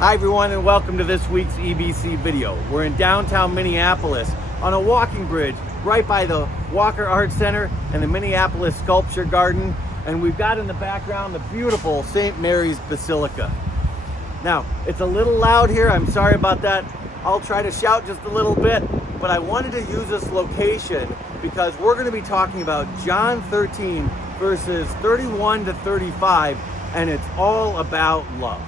Hi everyone, and welcome to this week's EBC video. We're in downtown Minneapolis on a walking bridge right by the Walker Art Center and the Minneapolis Sculpture Garden, and we've got in the background the beautiful St. Mary's Basilica. Now, it's a little loud here, I'm sorry about that. I'll try to shout just a little bit, but I wanted to use this location because we're going to be talking about John 13 verses 31 to 35, and it's all about love.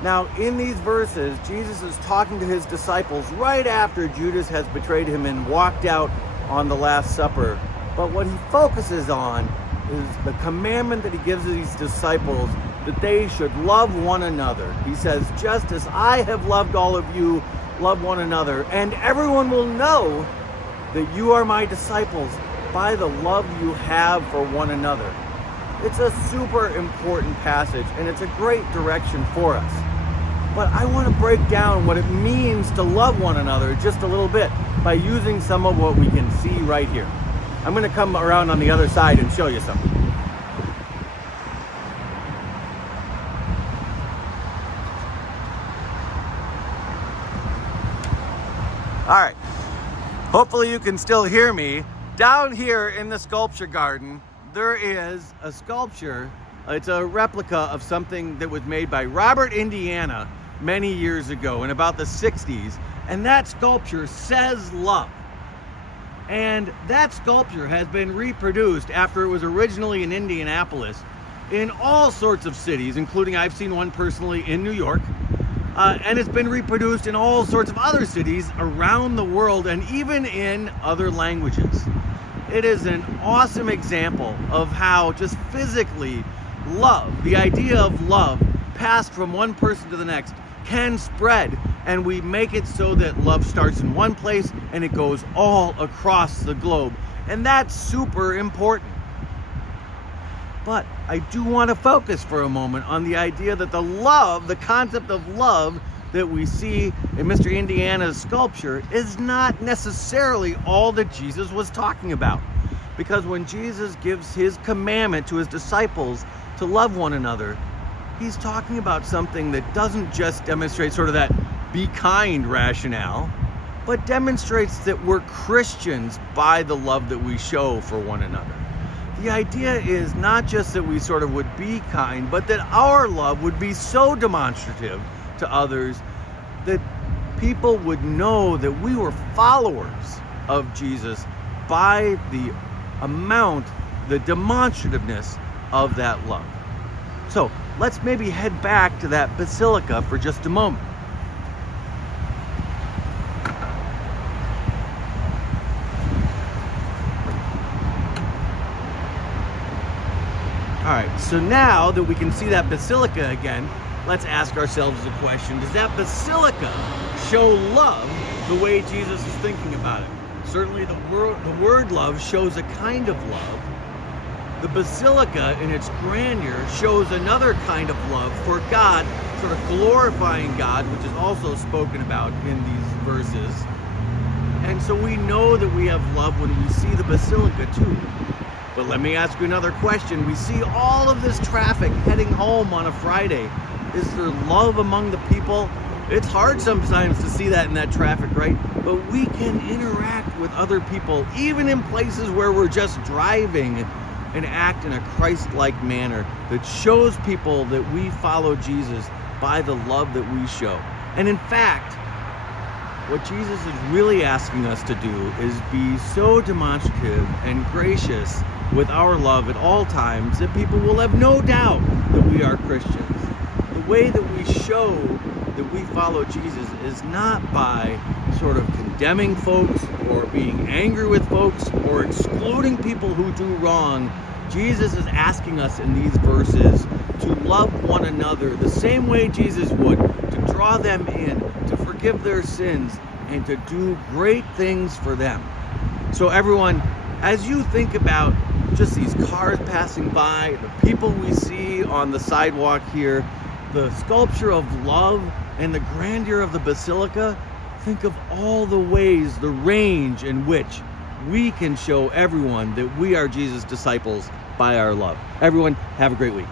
Now, in these verses, Jesus is talking to his disciples right after Judas has betrayed him and walked out on the Last Supper. But what he focuses on is the commandment that he gives these disciples that they should love one another. He says, just as I have loved all of you, love one another, and everyone will know that you are my disciples by the love you have for one another. It's a super important passage, and it's a great direction for us. But I want to break down what it means to love one another just a little bit by using some of what we can see right here. I'm going to come around on the other side and show you something. All right, hopefully you can still hear me. Down here in the sculpture garden, there is a sculpture. It's a replica of something that was made by Robert Indiana many years ago in about the 60s. And that sculpture says love. And that sculpture has been reproduced after it was originally in Indianapolis in all sorts of cities, including, I've seen one personally in New York. And it's been reproduced in all sorts of other cities around the world and even in other languages. It is an awesome example of how just physically love, the idea of love passed from one person to the next, can spread, and we make it so that love starts in one place and it goes all across the globe. And that's super important. But I do want to focus for a moment on the idea that the concept of love that we see in Mr. Indiana's sculpture is not necessarily all that Jesus was talking about. Because when Jesus gives his commandment to his disciples to love one another, he's talking about something that doesn't just demonstrate sort of that be kind rationale, but demonstrates that we're Christians by the love that we show for one another. The idea is not just that we sort of would be kind, but that our love would be so demonstrative to others that people would know that we were followers of Jesus by the amount, the demonstrativeness of that love. So let's maybe head back to that basilica for just a moment. All right, so now that we can see that basilica again, let's ask ourselves the question, does that basilica show love the way Jesus is thinking about it? Certainly the word love shows a kind of love. The basilica in its grandeur shows another kind of love for God, sort of glorifying God, which is also spoken about in these verses. And so we know that we have love when we see the basilica too. But let me ask you another question. We see all of this traffic heading home on a Friday. Is there love among the people? It's hard sometimes to see that in that traffic, right? But we can interact with other people, even in places where we're just driving, and act in a Christ-like manner that shows people that we follow Jesus by the love that we show. And in fact, what Jesus is really asking us to do is be so demonstrative and gracious with our love at all times that people will have no doubt that we are Christians. The way that we show that we follow Jesus is not by sort of condemning folks or being angry with folks or excluding people who do wrong. Jesus is asking us in these verses to love one another the same way Jesus would, to draw them in, to forgive their sins, and to do great things for them. So everyone, as you think about just these cars passing by, the people we see on the sidewalk here, the sculpture of love and the grandeur of the basilica, think of all the ways, the range in which we can show everyone that we are Jesus' disciples by our love. Everyone, have a great week.